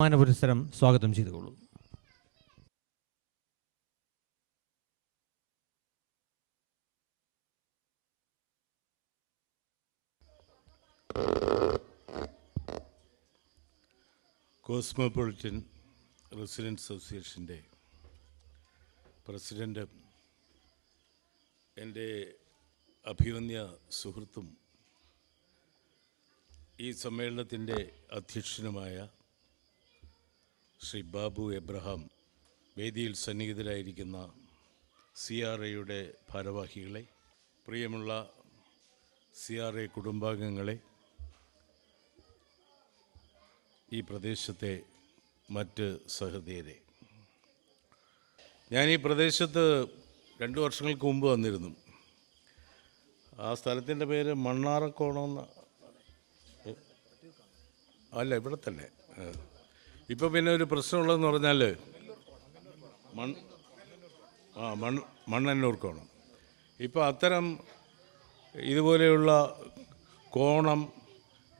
സമ്മാന പുരസ്സരം സ്വാഗതം ചെയ്തുകൊള്ളു. കോസ്മോപൊളിറ്റൻ റെസിഡൻസ് അസോസിയേഷന്റെ പ്രസിഡന്റ് എന്റെ അഭിമന്യ സുഹൃത്തും ഈ സമ്മേളനത്തിന്റെ അധ്യക്ഷനുമായ ശ്രീ ബാബു എബ്രഹാം വേദിയിൽ സന്നിഹിതരായിരിക്കുന്ന സി ആർ എയുടെ ഭാരവാഹികളെ പ്രിയമുള്ള സി ആർ എ കുടുംബാംഗങ്ങളെ ഈ പ്രദേശത്തെ മറ്റ് സഹൃദയരെ. ഞാൻ ഈ പ്രദേശത്ത് രണ്ട് വർഷങ്ങൾക്ക് മുമ്പ് വന്നിരുന്നു. ആ സ്ഥലത്തിന്റെ പേര് മണ്ണാറക്കോണമെന്ന് അല്ല ഇവിടെ തന്നെ. ഇപ്പോൾ പിന്നെ ഒരു പ്രശ്നമുള്ളതെന്ന് പറഞ്ഞാൽ മൺ ആ മൺ മണ്ണന്നൂർ കോണം. ഇപ്പോൾ അത്തരം ഇതുപോലെയുള്ള കോണം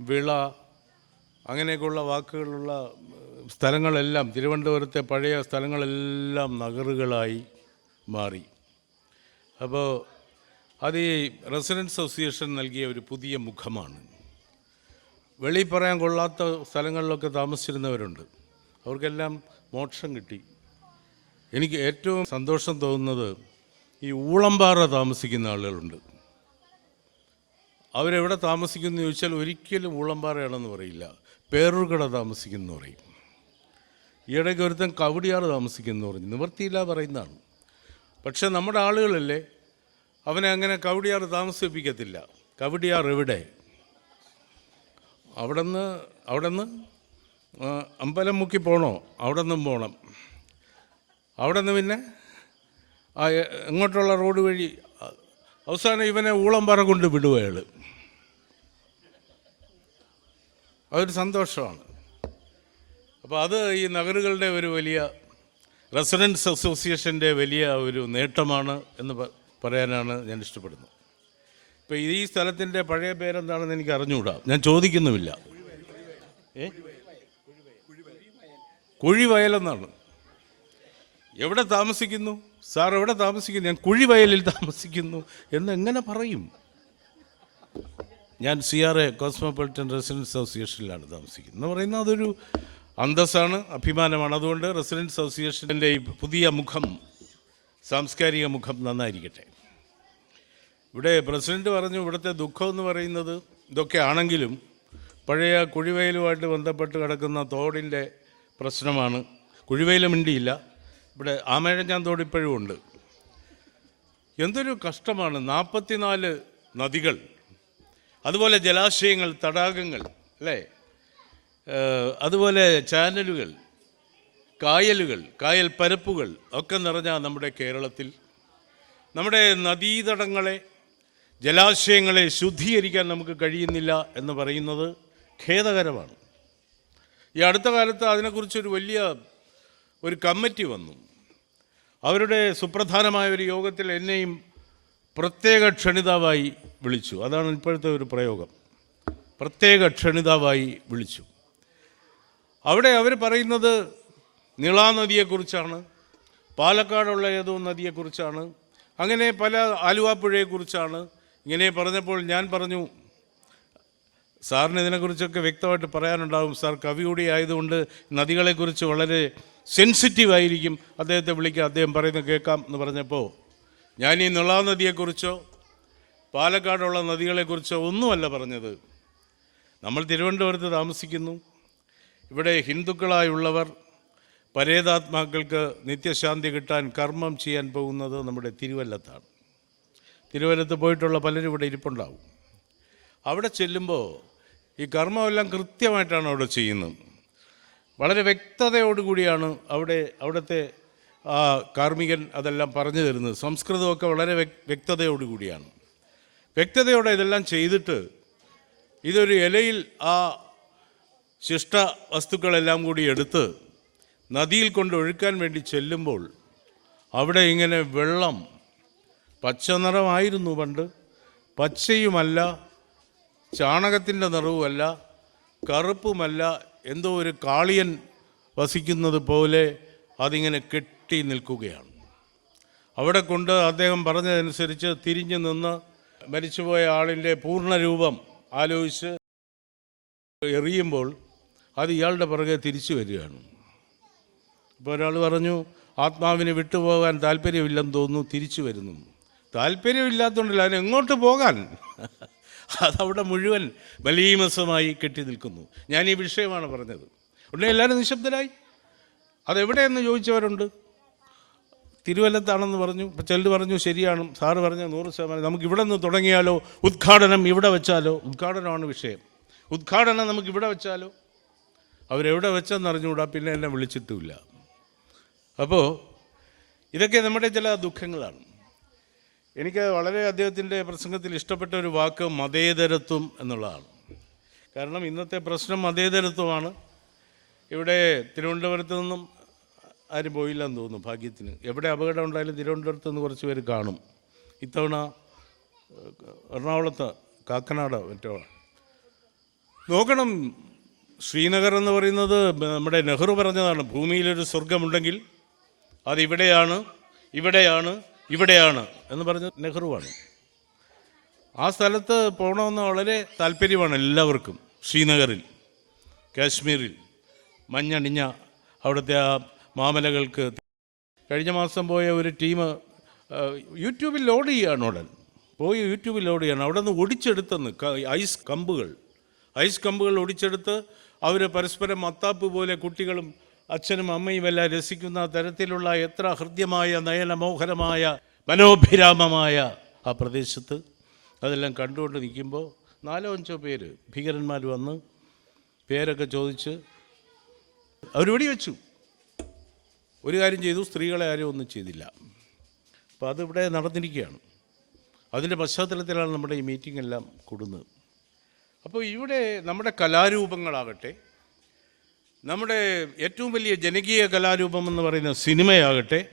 വിള അങ്ങനെയൊക്കെയുള്ള വാക്കുകളുള്ള സ്ഥലങ്ങളെല്ലാം തിരുവനന്തപുരത്തെ പഴയ സ്ഥലങ്ങളെല്ലാം നഗറുകളായി മാറി. അപ്പോൾ അത് ഈ റെസിഡൻസ് അസോസിയേഷൻ നൽകിയ ഒരു പുതിയ മുഖമാണ്. വെളിയിൽ പറയാൻ കൊള്ളാത്ത സ്ഥലങ്ങളിലൊക്കെ താമസിച്ചിരുന്നവരുണ്ട്. അവർക്കെല്ലാം മോക്ഷം കിട്ടി. എനിക്ക് ഏറ്റവും സന്തോഷം തോന്നുന്നത് ഈ ഊളംപാറ താമസിക്കുന്ന ആളുകളുണ്ട്. അവരെവിടെ താമസിക്കുന്നു ചോദിച്ചാൽ ഒരിക്കലും ഊളംപാറയാണെന്ന് പറയില്ല. പേരൂർക്കട താമസിക്കുന്നു പറയും. ഈയിടയ്ക്ക് ഒരുത്തൻ കവടിയാറ് താമസിക്കുന്നു പറഞ്ഞു. നിവൃത്തിയില്ല പറയുന്നതാണ്. പക്ഷെ നമ്മുടെ ആളുകളല്ലേ അവനെ അങ്ങനെ കവടിയാറ് താമസിപ്പിക്കത്തില്ല. കവടിയാർ എവിടെ? അവിടെ നിന്ന് അവിടെ നിന്ന് അമ്പലം മുക്കി പോണോ? അവിടെ നിന്നും പോകണം അവിടെ നിന്ന് പിന്നെ? ആ എങ്ങോട്ടുള്ള റോഡ് വഴി? അവസാനം ഇവനെ ഊളംപാറ കൊണ്ട് വിടുവയാൾ അതൊരു സന്തോഷമാണ്. അപ്പോൾ അത് ഈ നഗറുകളുടെ ഒരു വലിയ റെസിഡൻസ് അസോസിയേഷന്റെ വലിയ ഒരു നേട്ടമാണ് എന്ന് പറയാനാണ് ഞാൻ ഇഷ്ടപ്പെടുന്നത്. ഇപ്പോൾ ഈ സ്ഥലത്തിന്റെ പഴയ പേരെന്താണെന്ന് എനിക്ക് അറിഞ്ഞുകൂടാ ഞാൻ ചോദിക്കുന്നുമില്ല. ഏ? കുഴിവയലെന്നാണ്. എവിടെ താമസിക്കുന്നു? സാർ എവിടെ താമസിക്കുന്നു? ഞാൻ കുഴിവയലിൽ താമസിക്കുന്നു. എന്ന് എങ്ങനെ പറയും? ഞാൻ C R A cosmopolitan residence അസോസിയേഷനിലാണ് താമസിക്കുന്നത്. എന്ന് പറയുന്നത് അതൊരു അന്തസ്സാണ് അഭിമാനമാണ്. അതുകൊണ്ട് റെസിഡൻസ് അസോസിയേഷന്റെ ഈ പുതിയ മുഖം സാംസ്കാരിക മുഖം നന്നായിരിക്കട്ടെ. ഇവിടെ പ്രസിഡന്റ് പറഞ്ഞു ഇവിടുത്തെ ദുഃഖം എന്ന് പറയുന്നത് ഇതൊക്കെ ആണെങ്കിലും പഴയ കുഴിവയലുമായിട്ട് ബന്ധപ്പെട്ട് കിടക്കുന്ന തോടിന്റെ പ്രശ്നമാണ്. കുഴിവയില മിണ്ടിയില്ല. ഇവിടെ ആമേഴഞ്ഞാൻ തോടി ഇപ്പോഴും ഉണ്ട്. എന്തൊരു കഷ്ടമാണ്. നാൽപ്പത്തിനാല് നദികൾ അതുപോലെ ജലാശയങ്ങൾ തടാകങ്ങൾ അല്ലേ? അതുപോലെ ചാനലുകൾ കായലുകൾ കായൽ പരപ്പുകൾ ഒക്കെ നിറഞ്ഞ നമ്മുടെ കേരളത്തിൽ നമ്മുടെ നദീതടങ്ങളെ ജലാശയങ്ങളെ ശുദ്ധീകരിക്കാൻ നമുക്ക് കഴിയുന്നില്ല എന്ന് പറയുന്നത് ഖേദകരമാണ്. ഈ അടുത്ത കാലത്ത് അതിനെക്കുറിച്ചൊരു വലിയ ഒരു കമ്മിറ്റി വന്നു. അവരുടെ സുപ്രധാനമായ ഒരു യോഗത്തിൽ എന്നെയും പ്രത്യേക ക്ഷണിതാവായി വിളിച്ചു. അതാണ് ഇപ്പോഴത്തെ ഒരു പ്രയോഗം. പ്രത്യേക ക്ഷണിതാവായി വിളിച്ചു. അവിടെ അവർ പറയുന്നത് നിളാനദിയെക്കുറിച്ചാണ് പാലക്കാടുള്ള ഏതോ നദിയെക്കുറിച്ചാണ് അങ്ങനെ പല ആലുവാപ്പുഴയെക്കുറിച്ചാണ് ഇങ്ങനെ പറഞ്ഞപ്പോൾ ഞാൻ പറഞ്ഞു സാറിന് ഇതിനെക്കുറിച്ചൊക്കെ വ്യക്തമായിട്ട് പറയാനുണ്ടാകും സാർ കവി കൂടി ആയതുകൊണ്ട് നദികളെക്കുറിച്ച് വളരെ സെൻസിറ്റീവ് ആയിരിക്കും. അദ്ദേഹത്തെ വിളിക്കുക അദ്ദേഹം പറയുന്നത് കേൾക്കാം എന്ന് പറഞ്ഞപ്പോൾ ഞാൻ ഈ നിളാ നദിയെക്കുറിച്ചോ പാലക്കാടുള്ള നദികളെക്കുറിച്ചോ ഒന്നുമല്ല പറഞ്ഞത്. നമ്മൾ തിരുവനന്തപുരത്ത് താമസിക്കുന്നു. ഇവിടെ ഹിന്ദുക്കളായുള്ളവർ പരേതാത്മാക്കൾക്ക് നിത്യശാന്തി കിട്ടാൻ കർമ്മം ചെയ്യാൻ പോകുന്നത് നമ്മുടെ തിരുവല്ലത്താണ്. തിരുവല്ലത്ത് പോയിട്ടുള്ള പലരും ഇവിടെ ഇരിപ്പുണ്ടാവും. അവിടെ ചെല്ലുമ്പോൾ ഈ കർമ്മമെല്ലാം കൃത്യമായിട്ടാണ് അവിടെ ചെയ്യുന്നത്. വളരെ വ്യക്തതയോടുകൂടിയാണ് അവിടെ അവിടുത്തെ ആ കാർമ്മികൻ അതെല്ലാം പറഞ്ഞു തരുന്നത്. സംസ്കൃതമൊക്കെ വളരെ വ്യക്- വ്യക്തതയോടുകൂടിയാണ്. വ്യക്തതയോടെ ഇതെല്ലാം ചെയ്തിട്ട് ഇതൊരു ഇലയിൽ ആ ശിഷ്ട വസ്തുക്കളെല്ലാം കൂടി എടുത്ത് നദിയിൽ കൊണ്ട് ഒഴുക്കാൻ വേണ്ടി ചെല്ലുമ്പോൾ അവിടെ ഇങ്ങനെ വെള്ളം പച്ച നിറമായിരുന്നു പണ്ട്. പച്ചയുമല്ല ചാണകത്തിന്റെ നിറവുമല്ല കറുപ്പുമല്ല എന്തോ ഒരു കാളിയൻ വസിക്കുന്നത് പോലെ അതിങ്ങനെ കെട്ടി നിൽക്കുകയാണ്. അവിടെ കൊണ്ട് അദ്ദേഹം പറഞ്ഞതനുസരിച്ച് തിരിഞ്ഞു നിന്ന് മരിച്ചുപോയ ആളിന്റെ പൂർണരൂപം ആലോചിച്ച് എറിയുമ്പോൾ അത് ഇയാളുടെ പുറകെ തിരിച്ചു വരികയാണ്. ഇപ്പോൾ ഒരാൾ പറഞ്ഞു ആത്മാവിനെ വിട്ടുപോകാൻ താല്പര്യമില്ലെന്ന് തോന്നുന്നു തിരിച്ചു വരുന്നു. താല്പര്യമില്ലാത്തതുകൊണ്ടല്ല അതിന് എങ്ങോട്ട് പോകാൻ? അതവിടെ മുഴുവൻ ബലീമസമായി കെട്ടി നിൽക്കുന്നു. ഞാൻ ഈ വിഷയമാണ് പറഞ്ഞത്. ഉടനെ എല്ലാവരും നിശബ്ദരായി. അതെവിടെയെന്ന് ചോദിച്ചവരുണ്ട്? തിരുവല്ലത്താണെന്ന് പറഞ്ഞു. ചെൽ പറഞ്ഞു ശരിയാണ്. സാറ് പറഞ്ഞു നൂറ് ശതമാനം. നമുക്ക് ഇവിടെ നിന്ന് തുടങ്ങിയാലോ? ഉദ്ഘാടനം ഇവിടെ വെച്ചാലോ? ഉദ്ഘാടനമാണ് വിഷയം. ഉദ്ഘാടനം നമുക്ക് ഇവിടെ വെച്ചാലോ? അവരെവിടെ വെച്ചെന്ന് അറിഞ്ഞുകൂടാ. പിന്നെ എന്നെ വിളിച്ചിട്ടുമില്ല. അപ്പോൾ ഇതൊക്കെ നമ്മുടെ ചില ദുഃഖങ്ങളാണ്. എനിക്ക് വളരെ അദ്ദേഹത്തിന്റെ പ്രസംഗത്തിൽ ഇഷ്ടപ്പെട്ട ഒരു വാക്ക് മതേതരത്വം എന്നുള്ളതാണ്. കാരണം ഇന്നത്തെ പ്രശ്നം മതേതരത്വമാണ്. ഇവിടെ തിരുവനന്തപുരത്ത് നിന്നും ആരും പോയില്ലെന്ന് തോന്നുന്നു ഭാഗ്യത്തിന്. എവിടെ അപകടം ഉണ്ടായാലും തിരുവനന്തപുരത്ത് നിന്ന് കുറച്ച് പേര് കാണും. ഇത്തവണ എറണാകുളത്ത് കാക്കനാട് മറ്റോ? നോക്കണം. ശ്രീനഗർ എന്ന് പറയുന്നത് നമ്മുടെ നെഹ്റു പറഞ്ഞതാണ് ഭൂമിയിലൊരു സ്വർഗമുണ്ടെങ്കിൽ അതിവിടെയാണ് ഇവിടെയാണ് ഇവിടെയാണ് എന്ന് പറഞ്ഞ നെഹ്റുവാണ്. ആ സ്ഥലത്ത് പോകണമെന്ന് വളരെ താല്പര്യമാണ് എല്ലാവർക്കും. ശ്രീനഗറിൽ കാശ്മീരിൽ മഞ്ഞണിഞ്ഞ അവിടുത്തെ ആ മാമലകൾക്ക്. കഴിഞ്ഞ മാസം പോയ ഒരു ടീം യൂട്യൂബിൽ ലോഡ് ചെയ്യുകയാണ് ഉടൻ. പോയി യൂട്യൂബിൽ ലോഡ് ചെയ്യണം. അവിടെ നിന്ന് ഒടിച്ചെടുത്തെന്ന് ഐസ് കമ്പുകൾ. ഐസ് കമ്പുകൾ ഒടിച്ചെടുത്ത് അവർ പരസ്പരം മത്താപ്പ് പോലെ കുട്ടികളും അച്ഛനും അമ്മയും എല്ലാം രസിക്കുന്ന തരത്തിലുള്ള എത്ര ഹൃദ്യമായ നയനമോഹരമായ മനോഭിരാമമായ ആ പ്രദേശത്ത് അതെല്ലാം കണ്ടുകൊണ്ട് നിൽക്കുമ്പോൾ നാലോ അഞ്ചോ പേര് ഭീകരന്മാർ വന്ന് പേരൊക്കെ ചോദിച്ച് അവർ വെച്ചു ഒരു കാര്യം ചെയ്തു സ്ത്രീകളെ ആരും ഒന്നും ചെയ്തില്ല. അപ്പോൾ അതിവിടെ നടന്നിരിക്കുകയാണ്. അതിന്റെ പശ്ചാത്തലത്തിലാണ് നമ്മുടെ ഈ മീറ്റിംഗ് എല്ലാം കൂടുന്നത്. അപ്പോൾ ഇവിടെ നമ്മുടെ കലാരൂപങ്ങളാകട്ടെ നമ്മുടെ ഏറ്റവും വലിയ ജനകീയ കലാരൂപം എന്ന് പറയുന്ന സിനിമയാകട്ടെ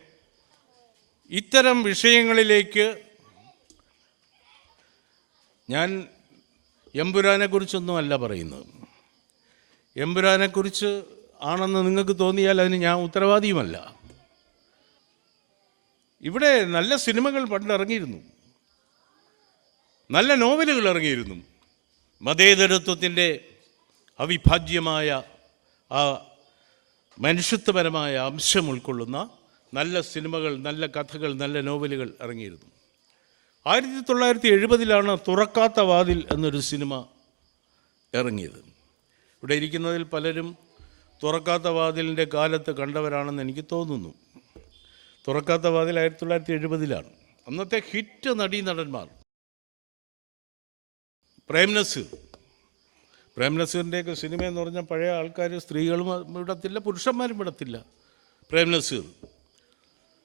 ഇത്തരം വിഷയങ്ങളിലേക്ക് ഞാൻ എമ്പുരാനെക്കുറിച്ചൊന്നും അല്ല പറയുന്നത്. എമ്പുരാനെക്കുറിച്ച് ആണെന്ന് നിങ്ങൾക്ക് തോന്നിയാൽ അതിന് ഞാൻ ഉത്തരവാദിയുമല്ല. ഇവിടെ നല്ല സിനിമകൾ പണ്ട് ഇറങ്ങിയിരുന്നു. നല്ല നോവലുകൾ ഇറങ്ങിയിരുന്നു. മതേതരത്വത്തിന്റെ അവിഭാജ്യമായ ആ മനുഷ്യത്വപരമായ അംശം ഉൾക്കൊള്ളുന്ന നല്ല സിനിമകൾ നല്ല കഥകൾ നല്ല നോവലുകൾ ഇറങ്ങിയിരുന്നു. ആയിരത്തി തൊള്ളായിരത്തി എഴുപതിലാണ് തുറക്കാത്ത വാതിൽ എന്നൊരു സിനിമ ഇറങ്ങിയത്. ഇവിടെ ഇരിക്കുന്നതിൽ പലരും തുറക്കാത്ത വാതിലിന്റെ കാലത്ത് കണ്ടവരാണെന്ന് എനിക്ക് തോന്നുന്നു. തുറക്കാത്ത വാതിൽ ആയിരത്തി തൊള്ളായിരത്തി എഴുപതിലാണ് അന്നത്തെ ഹിറ്റ് നടീ നടന്മാർ നസീർ പ്രേം നസീറിന്റെയൊക്കെ സിനിമ എന്ന് പറഞ്ഞാൽ പഴയ ആൾക്കാർ സ്ത്രീകളും വിടത്തില്ല പുരുഷന്മാരും വിടത്തില്ല. പ്രേംനസീർ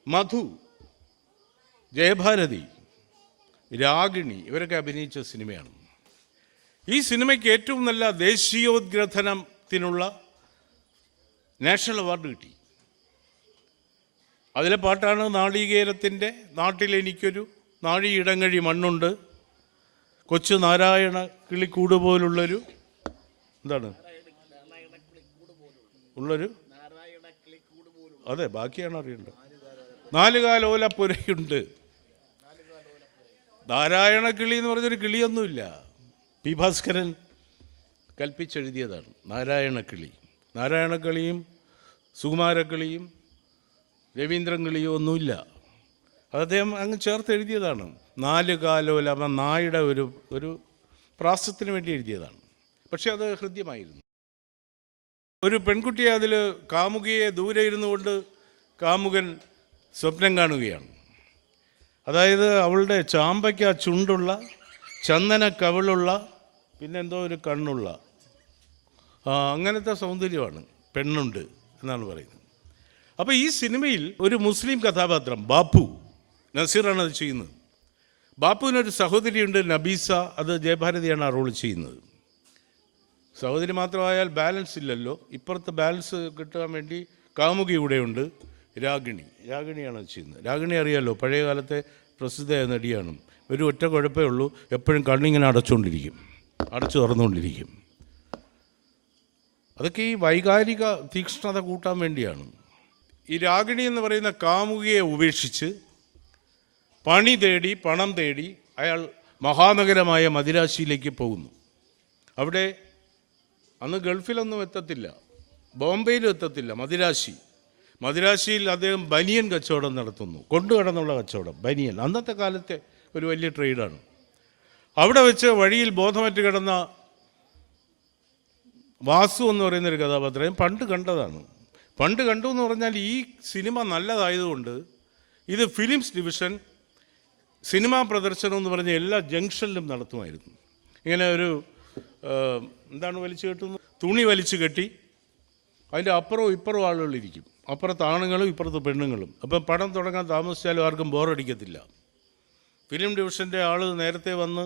മധു ജയഭാരതി രാഗിണി ഇവരൊക്കെ അഭിനയിച്ച സിനിമയാണ്. ഈ സിനിമയ്ക്ക് ഏറ്റവും നല്ല ദേശീയോദ്ഗ്രഥനത്തിനുള്ള നാഷണൽ അവാർഡ് കിട്ടി. അതിലെ പാട്ടാണ് നാളികേരത്തിന്റെ നാട്ടിലെനിക്കൊരു നാഴിയിടങ്ങഴി മണ്ണുണ്ട്. കൊച്ചു നാരായണ കിളിക്കൂട് പോലുള്ളൊരു എന്താണ്? ഉള്ളൊരു? അതെ ബാക്കിയാണ് അറിയേണ്ടത്. നാലുകാലോല പുരയുണ്ട് നാരായണ കിളി എന്ന് പറഞ്ഞൊരു കിളിയൊന്നുമില്ല. പി ഭാസ്കരൻ കൽപ്പിച്ചെഴുതിയതാണ് നാരായണ കിളി. നാരായണ കിളിയും സുകുമാരക്കിളിയും രവീന്ദ്രൻ കിളിയും ഒന്നുമില്ല. അത് അദ്ദേഹം അങ്ങ് ചേർത്ത് എഴുതിയതാണ് നാല് കാലോല നായുടെ ഒരു ഒരു പ്രാസത്തിന് വേണ്ടി എഴുതിയതാണ്. പക്ഷെ അത് ഹൃദ്യമായിരുന്നു. ഒരു പെൺകുട്ടി അതിൽ കാമുകിയെ ദൂരെ ഇരുന്നു കൊണ്ട് കാമുകൻ സ്വപ്നം കാണുകയാണ്. അതായത് അവളുടെ ചാമ്പയ്ക്ക ചുണ്ടുള്ള ചന്ദന കവിളുള്ള പിന്നെന്തോ ഒരു കണ്ണുള്ള അങ്ങനത്തെ സൗന്ദര്യമാണ് പെണ്ണുണ്ട് എന്നാണ് പറയുന്നത്. അപ്പോൾ ഈ സിനിമയിൽ ഒരു മുസ്ലിം കഥാപാത്രം ബാപ്പു നസീറാണ് അത് ചെയ്യുന്നത്. ബാപ്പുവിനൊരു സഹോദരിയുണ്ട് നബീസ അത് ജയഭാരതിയാണ് ആ റോൾ ചെയ്യുന്നത്. സഹോദരി മാത്രമായാൽ ബാലൻസ് ഇല്ലല്ലോ. ഇപ്പുറത്ത് ബാലൻസ് കിട്ടാൻ വേണ്ടി കാമുകി ഇവിടെയുണ്ട് രാഗിണി. രാഗിണിയാണ് ചെയ്യുന്നത്. രാഗിണി അറിയാമല്ലോ പഴയ കാലത്തെ പ്രസിദ്ധ നടിയാണ്. ഒരു ഒറ്റ കുഴപ്പമേ ഉള്ളൂ എപ്പോഴും കണ്ണിങ്ങനെ അടച്ചുകൊണ്ടിരിക്കും അടച്ചു തുറന്നുകൊണ്ടിരിക്കും. അതൊക്കെ ഈ വൈകാരിക തീക്ഷ്ണത കൂട്ടാൻ വേണ്ടിയാണ്. ഈ രാഗിണി എന്ന് പറയുന്ന കാമുകിയെ ഉപേക്ഷിച്ച് പണി തേടി പണം തേടി അയാൾ മഹാനഗരമായ മദിരാശിയിലേക്ക് പോകുന്നു. അവിടെ അന്ന് ഗൾഫിലൊന്നും എത്തത്തില്ല. ബോംബെയിലും എത്തത്തില്ല. മദിരാശി. മദിരാശിയിൽ അദ്ദേഹം ബനിയൻ കച്ചവടം നടത്തുന്നു. കൊണ്ടുകടന്നുള്ള കച്ചവടം. ബനിയൻ. അന്നത്തെ കാലത്തെ ഒരു വലിയ ട്രേഡാണ്. അവിടെ വെച്ച് വഴിയിൽ ബോധമറ്റ് കിടന്ന വാസു എന്ന് പറയുന്ന ഒരു കഥാപാത്രം പണ്ട് കണ്ടതാണ്. പണ്ട് കണ്ടു എന്ന് പറഞ്ഞാൽ ഈ സിനിമ നല്ലതായതുകൊണ്ട് ഇത് ഫിലിംസ് ഡിവിഷൻ സിനിമാ പ്രദർശനം എന്ന് പറഞ്ഞ എല്ലാ ജംഗ്ഷനിലും നടത്തുമായിരുന്നു. ഇങ്ങനെ ഒരു എന്താണ് വലിച്ചു കെട്ടുന്നത്? തുണി വലിച്ചു കെട്ടി അതിന്റെ അപ്പുറവും ഇപ്പുറവും ആളുകൾ ഇരിക്കും. അപ്പുറത്ത് ആണുങ്ങളും ഇപ്പുറത്ത് പെണ്ണുങ്ങളും. അപ്പം പടം തുടങ്ങാൻ താമസിച്ചാലും ആർക്കും ബോറടിക്കത്തില്ല. ഫിലിം ഡിവിഷന്റെ ആൾ നേരത്തെ വന്ന്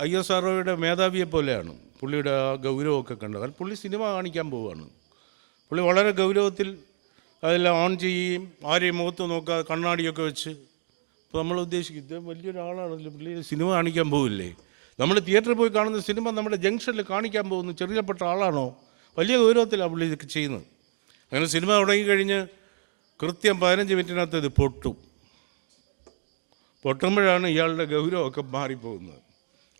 ഐ എസ് ആർ ഒയുടെ മേധാവിയെ പോലെയാണ്. പുള്ളിയുടെ ആ ഗൗരവമൊക്കെ കണ്ടത്. കാരണം പുള്ളി സിനിമ കാണിക്കാൻ പോവുകയാണ് പുള്ളി വളരെ ഗൗരവത്തിൽ അതെല്ലാം ഓൺ ചെയ്യുകയും ആരെയും മുഖത്ത് നോക്കാതെ കണ്ണാടിയൊക്കെ വെച്ച്. അപ്പോൾ നമ്മൾ ഉദ്ദേശിക്കും ഇത് വലിയൊരാളാണല്ലോ. പുള്ളി സിനിമ കാണിക്കാൻ പോവില്ലേ? നമ്മൾ തിയേറ്ററിൽ പോയി കാണുന്ന സിനിമ നമ്മുടെ ജംഗ്ഷനിൽ കാണിക്കാൻ പോകുന്ന ചെറിയപ്പെട്ട ആളാണോ? വലിയ ഗൗരവത്തിലാണ് പുള്ളി ഇതൊക്കെ ചെയ്യുന്നത്. അങ്ങനെ സിനിമ തുടങ്ങിക്കഴിഞ്ഞ് കൃത്യം പതിനഞ്ച് മിനിറ്റിനകത്ത് ഇത് പൊട്ടും. പൊട്ടുമ്പോഴാണ് ഇയാളുടെ ഗൗരവമൊക്കെ മാറിപ്പോകുന്നത്.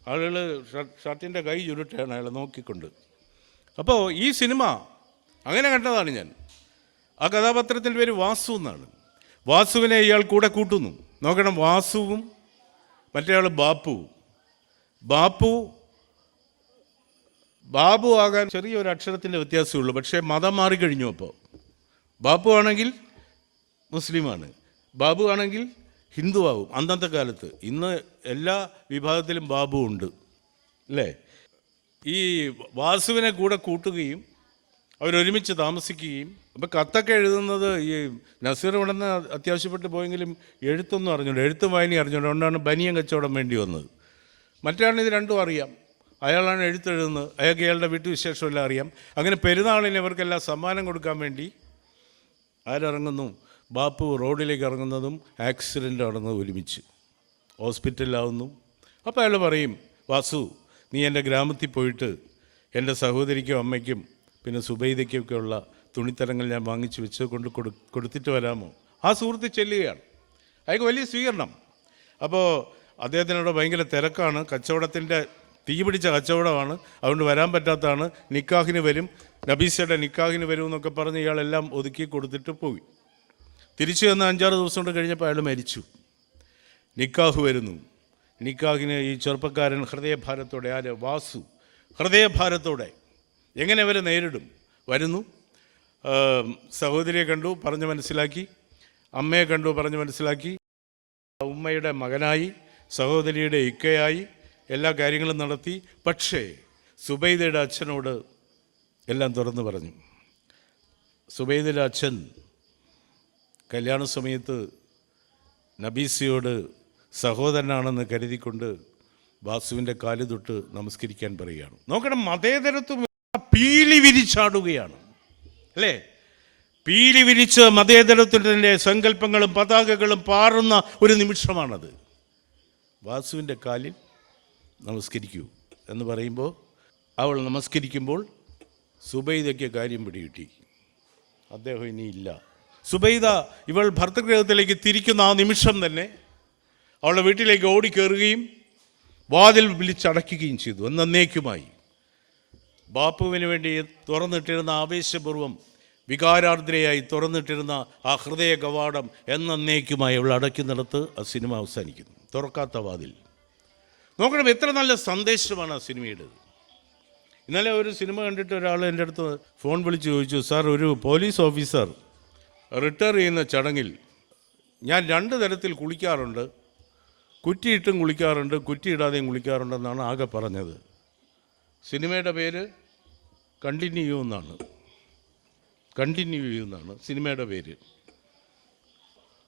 ആളുകൾ ഷർട്ടിന്റെ കൈ ചുരുട്ടാണ് അയാളെ നോക്കിക്കൊണ്ട്. അപ്പോൾ ഈ സിനിമ അങ്ങനെ കണ്ടതാണ് ഞാൻ. ആ കഥാപാത്രത്തിന്റെ പേര് വാസു എന്നാണ്. വാസുവിനെ ഇയാൾ കൂടെ കൂട്ടുന്നു. നോക്കണം വാസുവും മറ്റേ ആൾ ബാപ്പുവും. ബാപ്പു ബാബു ആകാൻ ചെറിയൊരു അക്ഷരത്തിന്റെ വ്യത്യാസമേ ഉള്ളൂ പക്ഷേ മതം മാറിക്കഴിഞ്ഞു അപ്പോൾ. ബാപ്പു ആണെങ്കിൽ മുസ്ലിമാണ്. ബാബു ആണെങ്കിൽ ഹിന്ദു ആവും അന്നത്തെ കാലത്ത്. ഇന്ന് എല്ലാ വിഭാഗത്തിലും ബാബു ഉണ്ട്. അല്ലേ? ഈ വാസുവിനെ കൂടെ കൂട്ടുകയും അവരൊരുമിച്ച് താമസിക്കുകയും അപ്പം കത്തൊക്കെ എഴുതുന്നത് ഈ നസീർ ഉടനെ അത്യാവശ്യപ്പെട്ട് പോയെങ്കിലും എഴുത്തൊന്നും അറിഞ്ഞുകൊണ്ട് എഴുത്തും വായനയും അറിഞ്ഞുകൊണ്ട് അതുകൊണ്ടാണ് ബനിയൻ കച്ചവടം വേണ്ടി വന്നത്. മറ്റാളിന് ഇത് രണ്ടും അറിയാം. അയാളാണ് എഴുത്തെഴുതുന്നത്. അയാൾക്ക് അയാളുടെ വീട്ടുവിശേഷമെല്ലാം അറിയാം. അങ്ങനെ പെരുന്നാളിന് ഇവർക്കെല്ലാം സമ്മാനം കൊടുക്കാൻ വേണ്ടി ആരിറങ്ങുന്നു? ബാപ്പു റോഡിലേക്ക് ഇറങ്ങുന്നതും ആക്സിഡന്റ് നടന്നതും ഒരുമിച്ച്. ഹോസ്പിറ്റലിലാവുന്നു. അപ്പോൾ അയാൾ പറയും വാസു നീ എന്റെ ഗ്രാമത്തിൽ പോയിട്ട് എന്റെ സഹോദരിക്കും അമ്മയ്ക്കും പിന്നെ സുബൈദയ്ക്കൊക്കെയുള്ള തുണിത്തരങ്ങൾ ഞാൻ വാങ്ങിച്ച് വെച്ച് കൊണ്ട് കൊടു കൊടുത്തിട്ട് വരാമോ? ആ സുഹൃത്ത് ചെല്ലുകയാണ്. അയാൾക്ക് വലിയ സ്വീകരണം. അപ്പോൾ അദ്ദേഹത്തിനോട് ഭയങ്കര തിരക്കാണ്. കച്ചവടത്തിന്റെ തീ പിടിച്ച കച്ചവടമാണ്. അതുകൊണ്ട് വരാൻ പറ്റാത്തതാണ്. നിക്കാഹിന് വരും. നബീസയുടെ നിക്കാഹിന് വരും എന്നൊക്കെ പറഞ്ഞ് ഇയാളെല്ലാം ഒതുക്കി കൊടുത്തിട്ട് പോയി. തിരിച്ചു വന്ന അഞ്ചാറ് ദിവസം കൊണ്ട് കഴിഞ്ഞപ്പോൾ അയാൾ മരിച്ചു. നിക്കാഹ് വരുന്നു. നിക്കാഹിന് ഈ ചെറുപ്പക്കാരൻ ഹൃദയഭാരത്തോടെ ആര്? വാസു. ഹൃദയഭാരത്തോടെ എങ്ങനെ അവരെ നേരിടും? വരുന്നു. സഹോദരിയെ കണ്ടു പറഞ്ഞു മനസ്സിലാക്കി. അമ്മയെ കണ്ടു പറഞ്ഞു മനസ്സിലാക്കി. ഉമ്മയുടെ മകനായി. സഹോദരിയുടെ ഇക്കയായി എല്ലാ കാര്യങ്ങളും നടത്തി. പക്ഷേ സുബൈദയുടെ അച്ഛനോട് എല്ലാം തുറന്നു പറഞ്ഞു. സുബൈദയുടെ അച്ഛൻ കല്യാണ സമയത്ത് നബീസിയോട് സഹോദരനാണെന്ന് കരുതിക്കൊണ്ട് വാസുവിന്റെ കാൽ തൊട്ട് നമസ്കരിക്കാൻ പറയുകയാണ്. നോക്കണം മതേതരത്വം പീലി വിരിച്ചാടുകയാണ്. അല്ലേ? പീലി വിരിച്ച് മതേതരത്വത്തിന്റെ സങ്കല്പങ്ങളും പതാകകളും പാറുന്ന ഒരു നിമിഷമാണത്. വാസുവിന്റെ കാലിൽ നമസ്കരിക്കൂ എന്ന് പറയുമ്പോൾ അവൾ നമസ്കരിക്കുമ്പോൾ സുബൈദയ്ക്ക് കാര്യം പിടികിട്ടി. അദ്ദേഹം ഇല്ല. സുബൈദ ഇവൾ ഭർത്തൃഗ്രഹത്തിലേക്ക് തിരിക്കുന്ന ആ നിമിഷം തന്നെ അവളുടെ വീട്ടിലേക്ക് ഓടിക്കയറുകയും വാതിൽ വിളിച്ചടയ്ക്കുകയും ചെയ്തു. എന്നേക്കുമായി ബാപ്പുവിന് വേണ്ടി തുറന്നിട്ടിരുന്ന ആവേശപൂർവം വികാരാർദ്രയായി തുറന്നിട്ടിരുന്ന ആ ഹൃദയ കവാടം എന്നേക്കുമായി അവൾ അടയ്ക്കുന്നിടത്ത് ആ സിനിമ അവസാനിക്കുന്നു. തുറക്കാത്ത വാതിൽ നോക്കണം എത്ര നല്ല സന്ദേശമാണ് ആ സിനിമയുടേത്. ഇന്നലെ ഒരു സിനിമ കണ്ടിട്ട് ഒരാൾ എന്റെ അടുത്ത് ഫോൺ വിളിച്ച് ചോദിച്ചു സാർ ഒരു പോലീസ് ഓഫീസർ റിട്ടയർ ചെയ്യുന്ന ചടങ്ങിൽ ഞാൻ രണ്ട് തരത്തിൽ കുളിക്കാറുണ്ട്. കുറ്റിയിട്ടും കുളിക്കാറുണ്ട് കുറ്റിയിടാതെയും കുളിക്കാറുണ്ടെന്നാണ് ആകെ പറഞ്ഞത്. സിനിമയുടെ പേര് കണ്ടിന്യൂ എന്നാണ് കണ്ടിന്യൂ എന്നാണ് സിനിമയുടെ പേര്.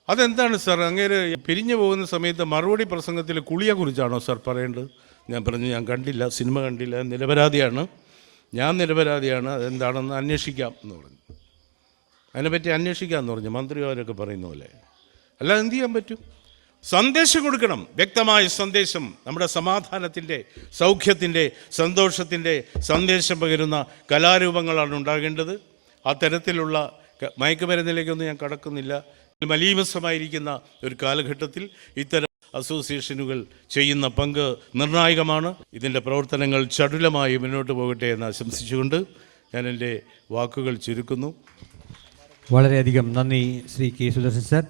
അതെന്താണ് സാർ? അങ്ങേര് പിരിഞ്ഞു പോകുന്ന സമയത്ത് മറുപടി പ്രസംഗത്തിൽ കുളിയെക്കുറിച്ചാണോ സാർ പറയേണ്ടത്? ഞാൻ പറഞ്ഞു ഞാൻ കണ്ടില്ല സിനിമ കണ്ടില്ല നിരപരാധിയാണ്. ഞാൻ നിരപരാധിയാണ് അതെന്താണെന്ന് അന്വേഷിക്കാം എന്ന് പറഞ്ഞു. അതിനെപ്പറ്റി അന്വേഷിക്കാമെന്ന് പറഞ്ഞു. മന്ത്രിമാരൊക്കെ പറയുന്ന പോലെ. അല്ല എന്ത് ചെയ്യാൻ പറ്റും? സന്ദേശം കൊടുക്കണം. വ്യക്തമായ സന്ദേശം. നമ്മുടെ സമാധാനത്തിന്റെ സൗഖ്യത്തിന്റെ സന്തോഷത്തിന്റെ സന്ദേശം പകരുന്ന കലാരൂപങ്ങളാണ് ഉണ്ടാകേണ്ടത്. ആ തരത്തിലുള്ള മയക്കുമരുന്നിലേക്കൊന്നും ഞാൻ കടക്കുന്നില്ല. മലീമസമായിരിക്കുന്ന ഒരു കാലഘട്ടത്തിൽ ഇത്തരം അസോസിയേഷനുകൾ ചെയ്യുന്ന പങ്ക് നിർണായകമാണ്. ഇതിന്റെ പ്രവർത്തനങ്ങൾ ചടുലമായി മുന്നോട്ട് പോകട്ടെ എന്ന് ആശംസിച്ചുകൊണ്ട് ഞാൻ എന്റെ വാക്കുകൾ ചുരുക്കുന്നു. വളരെയധികം നന്ദി ശ്രീ കെ സുദർശൻ സർ.